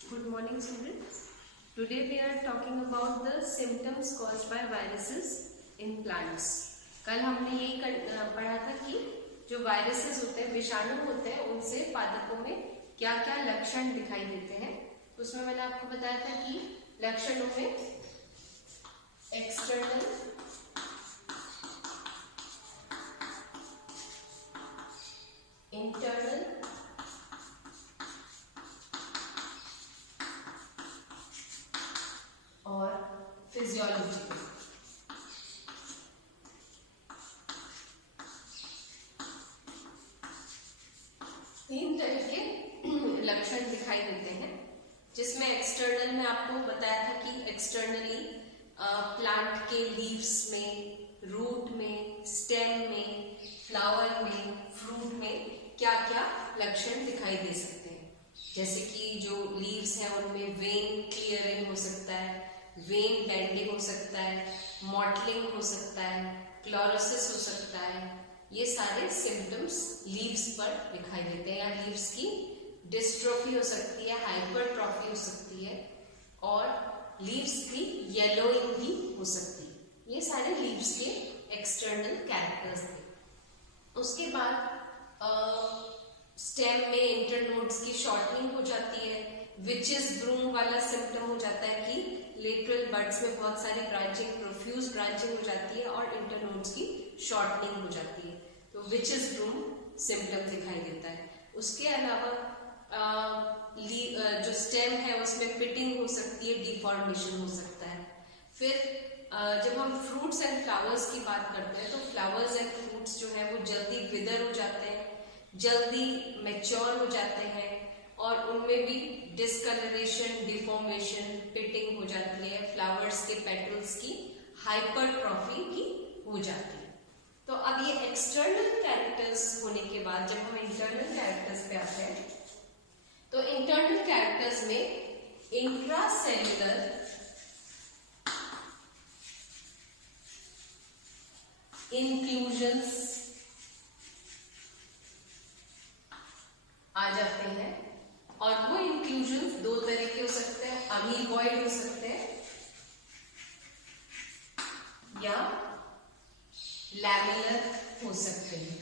Good morning, students. Today we are talking about the symptoms caused by viruses in plants. कल हमने यही पढ़ा था कि जो वायरसेस होते हैं, विषाणु होते हैं, उनसे पादपों में क्या क्या लक्षण दिखाई देते हैं. उसमें मैंने आपको बताया था कि लक्षणों में एक्सटर्नल, इंटरनल और फिजियोलॉजिकल. तीन तरह के लक्षण दिखाई देते हैं, जिसमें एक्सटर्नल में आपको बताया था कि एक्सटर्नली प्लांट के लीव्स में, रूट में, स्टेम में, फ्लावर में, फ्रूट में क्या क्या लक्षण दिखाई दे सकते हैं. जैसे कि जो लीव्स हैं उनमें वेन क्लियरिंग हो सकता है, वेन बेंडिंग हो सकता है, मॉटलिंग हो सकता है, क्लोरोसिस हो सकता है. ये सारे सिम्टम्स लीव्स पर दिखाई देते हैं. या लीव्स की डिस्ट्रोफी हो सकती है, हाइपरट्रॉफी हो सकती है और लीव्स की येलोइंग भी हो सकती है. ये सारे लीव्स के एक्सटर्नल कैरेक्टर्स थे. उसके बाद स्टेम में इंटरनोड्स की शॉर्टनिंग हो जाती है. विचेस ब्रूम वाला सिम्टम हो जाता है कि लेटरल बड्स में बहुत सारी ब्रांचिंग, प्रोफ्यूज ब्रांचिंग हो जाती है और इंटरनोड्स की शॉर्टनिंग हो जाती है. तो विचेस ब्रूम सिम्टम दिखाई देता है. उसके अलावा जो स्टेम है उसमें पिटिंग हो सकती है, डिफॉर्मेशन हो सकता है. फिर जब हम फ्रूट्स एंड फ्लावर्स की बात करते हैं तो फ्लावर्स एंड फ्रूट्स जो है वो जल्दी विदर हो जाते हैं, जल्दी मैच्योर हो जाते हैं और उनमें भी डिस्कलरेशन, डिफॉर्मेशन, पिटिंग हो जाती है. फ्लावर्स के पेटल्स की हाइपरट्रॉफी भी हो जाती है. तो अब ये एक्सटर्नल कैरेक्टर्स होने के बाद जब हम इंटरनल कैरेक्टर्स पे आते हैं तो इंटरनल कैरेक्टर्स में इंट्रासेल्युलर इंक्लूजन्स आ जाते हैं. और वो इंक्लूजन्स दो तरह के हो सकते हैं. अमीबॉइड हो सकते हैं या लैमेलर हो सकते हैं.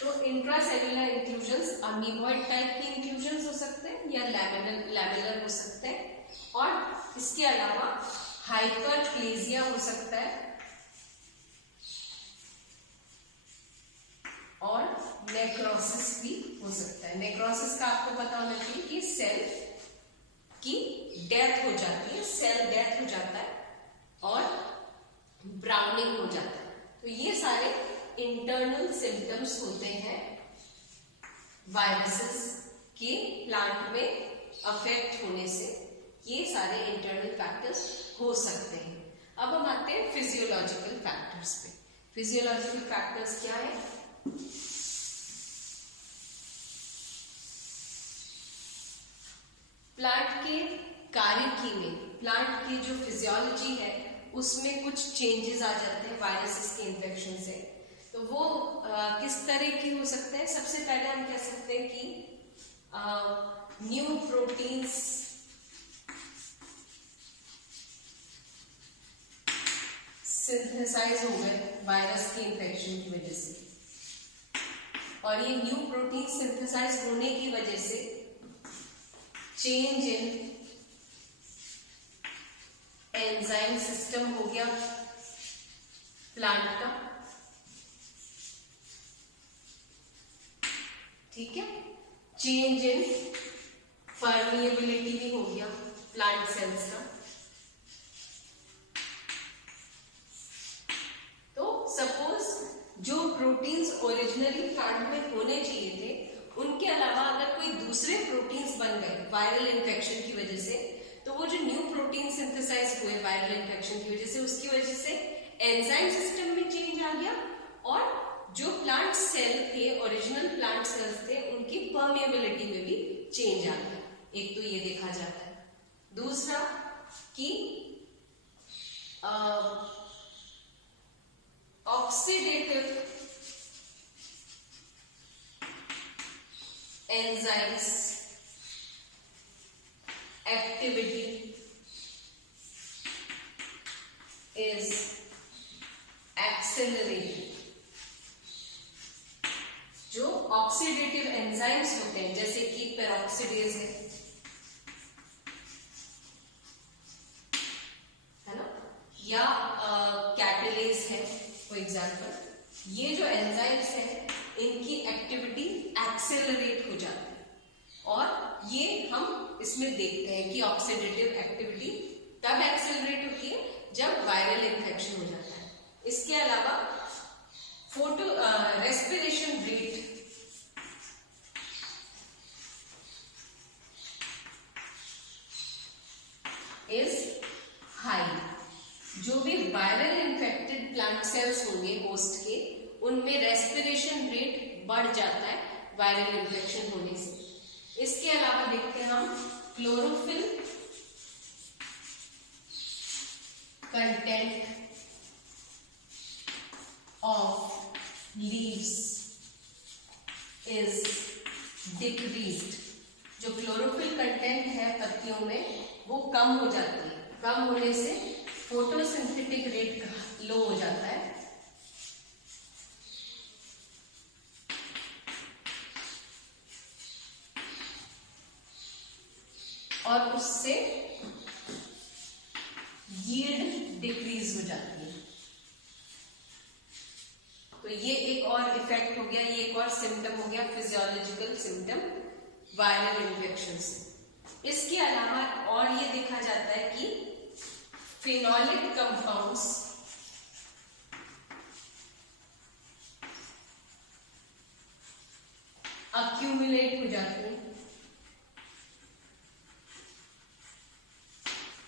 तो इंट्रासेल्युलर इंक्लूजन्स अमीबॉइड टाइप के इंक्लूजन्स हो सकते हैं या लैमेलर हो सकते हैं. और इसके अलावा हाइपरप्लेजिया हो सकता है और नेक्रोसिस भी हो सकता है. नेक्रोसिस का आपको पता होना चाहिए कि सेल की डेथ हो जाती है, सेल डेथ हो जाता है और ब्राउनिंग हो जाता है. तो ये सारे इंटरनल सिम्टम्स होते हैं वायरसेस के प्लांट में अफेक्ट होने से. ये सारे इंटरनल फैक्टर्स हो सकते हैं. अब हम आते हैं फिजियोलॉजिकल फैक्टर्स पे. फिजियोलॉजिकल फैक्टर्स क्या है? प्लांट के कार्यकी में, प्लांट की जो फिजियोलॉजी है उसमें कुछ चेंजेस आ जाते हैं वायरसेस के इन्फेक्शन से. तो वो किस तरह की हो सकते हैं? सबसे पहले हम कह सकते हैं कि न्यू प्रोटीन्स सिंथेसाइज हो गए वायरस के इन्फेक्शन की वजह से. और ये न्यू प्रोटीन सिंथेसाइज होने की वजह से चेंज इन एंजाइम सिस्टम हो गया प्लांट का. ठीक है. चेंज इन परमिएबिलिटी भी हो गया प्लांट सेल्स का. तो सपोज जो प्रोटीन्स ओरिजिनली प्लांट में होने चाहिए थे उनके अलावा अगर कोई दूसरे प्रोटीन्स बन गए वायरल इन्फेक्शन की वजह से, तो वो जो न्यू प्रोटीन सिंथेसाइज हुए वायरल इन्फेक्शन की वजह से, उसकी वजह से एंजाइम सिस्टम में चेंज आ गया और जो प्लांट सेल थे, ओरिजिनल प्लांट सेल्स थे, उनकी परमेबिलिटी में भी चेंज आ गया. एक तो ये देखा जाता है. दूसरा कि oxidative enzymes activity is accelerated। जो ऑक्सीडेटिव एंजाइम्स होते हैं जैसे कि पेरोक्सिडेज है ना, या कैटालेज है फॉर एग्जांपल, ये जो एंजाइम्स है इनकी एक्टिविटी एक्सेलरेट हो जाती है। और ये हम इसमें देखते हैं कि ऑक्सीडेटिव एक्टिविटी तब एक्सेलरेट होती है जब वायरल इन्फेक्शन हो जाता है। इसके अलावा रेस्पिरेशन रेट इज हाई। जो भी वायरल इन्फेक्टेड प्लांट सेल्स होंगे होस्ट के, उनमें रेस्पिरेशन रेट बढ़ जाता है वायरल इन्फेक्शन होने से। इसके अलावा देखते हैं हम chlorophyll content of leaves is decreased. जो क्लोरोफिल कंटेंट है पत्तियों में वो कम हो जाती है। कम होने से फोटोसिंथेटिक रेट लो हो जाता है। और उससे यील्ड डिक्रीज हो जाती है। तो ये एक और इफेक्ट हो गया, ये एक और सिम्टम हो गया, फिजियोलॉजिकल सिम्टम वायरल इन्फेक्शन से। इसके अलावा और ये देखा जाता है कि फिनोलिक कंपाउंड्स अक्यूमुलेट हो जाते हैं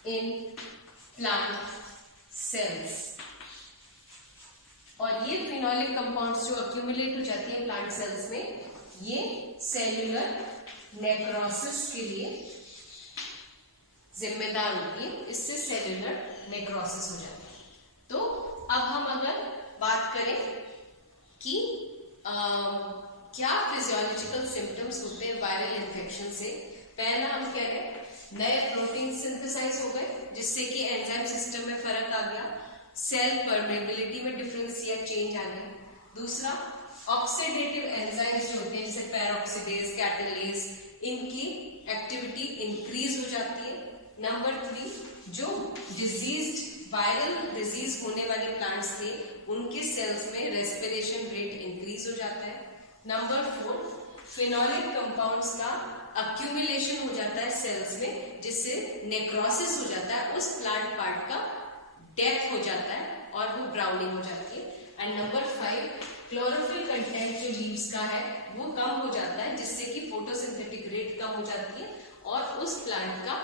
इन प्लांट सेल्स। और ये फिनोलिक कंपाउंड्स जो अक्यूमुलेट हो जाती है प्लांट सेल्स में, ये सेल्यूलर नेक्रोसिस के लिए जिम्मेदार होती है। इससे सेल्यूलर नेक्रोसिस हो जाता है। तो अब हम अगर बात करें कि क्या फिजियोलॉजिकल सिम्टम्स होते हैं वायरल इन्फेक्शन से, पहला हम कह रहे हैं नए प्रोटीन सिंथेसाइज हो गए जिससे कि एंजाइम सिस्टम में फर्क आ गया, सेल परमेबिलिटी में डिफरेंस या चेंज आ गया। दूसरा, ऑक्सीडेटिव एंजाइम्स जो होते हैं जैसे पेरोक्सिडेज, कैटालेज, इनकी एक्टिविटी इंक्रीज हो जाती है। नंबर 3, जो डिजीज्ड वायरल डिजीज होने वाले प्लांट्स थे उनके सेल्स में रेस्पिरेशन रेट इंक्रीज हो जाता है। नंबर 4, फिनोलिक कंपाउंड्स का अक्यूमुलेशन हो जाता है सेल्स में जिससे नेक्रोसिस हो जाता है, उस प्लांट पार्ट का डेथ हो जाता है और वो ब्राउनिंग हो जाती है। एंड नंबर 5, क्लोरोफिल कंटेंट जो लीव्स का है वो कम हो जाता है जिससे कि फोटोसिंथेटिक रेट कम हो जाती है और उस प्लांट का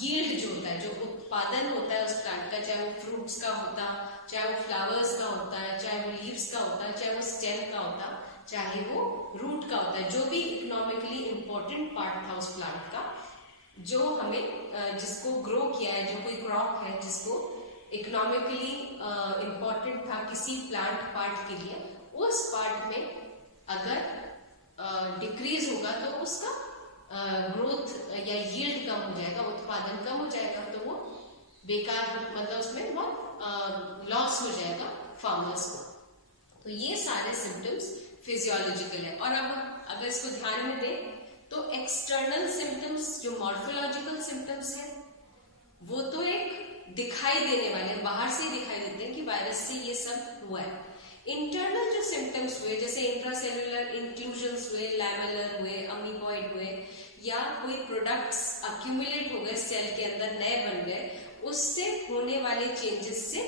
यील्ड जो होता है, जो उत्पादन होता है उस प्लांट का, चाहे वो फ्रूट्स का होता, चाहे वो फ्लावर्स का होता है, चाहे वो लीव्स का होता है, चाहे वो स्टेम का होता, चाहे वो रूट का होता है, जो भी इकोनॉमिकली इंपॉर्टेंट पार्ट था उस प्लांट का, जो हमें जिसको ग्रो किया है, जो कोई क्रॉप है जिसको इकोनॉमिकली इंपॉर्टेंट था किसी प्लांट पार्ट के लिए, उस पार्ट में अगर डिक्रीज होगा तो उसका ग्रोथ या यील्ड कम हो जाएगा, उत्पादन कम हो जाएगा, तो वो बेकार, मतलब उसमें बहुत लॉस हो जाएगा फार्मर्स को। तो ये सारे सिम्टम्स फिजियोलॉजिकल है। और अब अगर इसको ध्यान में दें तो एक्सटर्नल सिम्टम्स जो मॉर्फोलॉजिकल सिम्टम्स है वो तो एक दिखाई देने वाले, बाहर से ही दिखाई देते हैं कि वायरस से ये सब हुआ है। इंटरनल जो सिम्टम्स हुए जैसे इंट्रासेल्युलर इंक्लूजन्स हुए, लैमेलर हुए, अमीबॉइड हुए, या कोई प्रोडक्ट्स अक्यूमुलेट हो गए सेल के अंदर, नए बन गए, उससे होने वाले चेंजेस से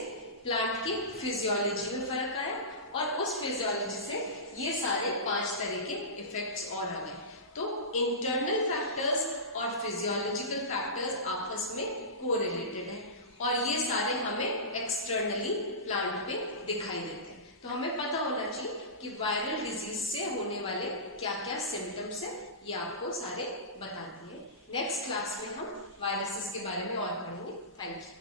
प्लांट की फिजियोलॉजी में फर्क आया और उस फिजियोलॉजी से ये सारे 5 तरह के इफेक्ट्स और आ गए। तो इंटरनल फैक्टर्स और फिजियोलॉजिकल फैक्टर्स आपस में कोरिलेटेड है और ये सारे हमें एक्सटर्नली प्लांट पे दिखाई देते हैं। तो हमें पता होना चाहिए कि वायरल डिजीज से होने वाले क्या क्या सिम्टम्स है, ये आपको सारे बता दिए। नेक्स्ट क्लास में हम वायरसेस के बारे में और पढ़ेंगे। Thank you.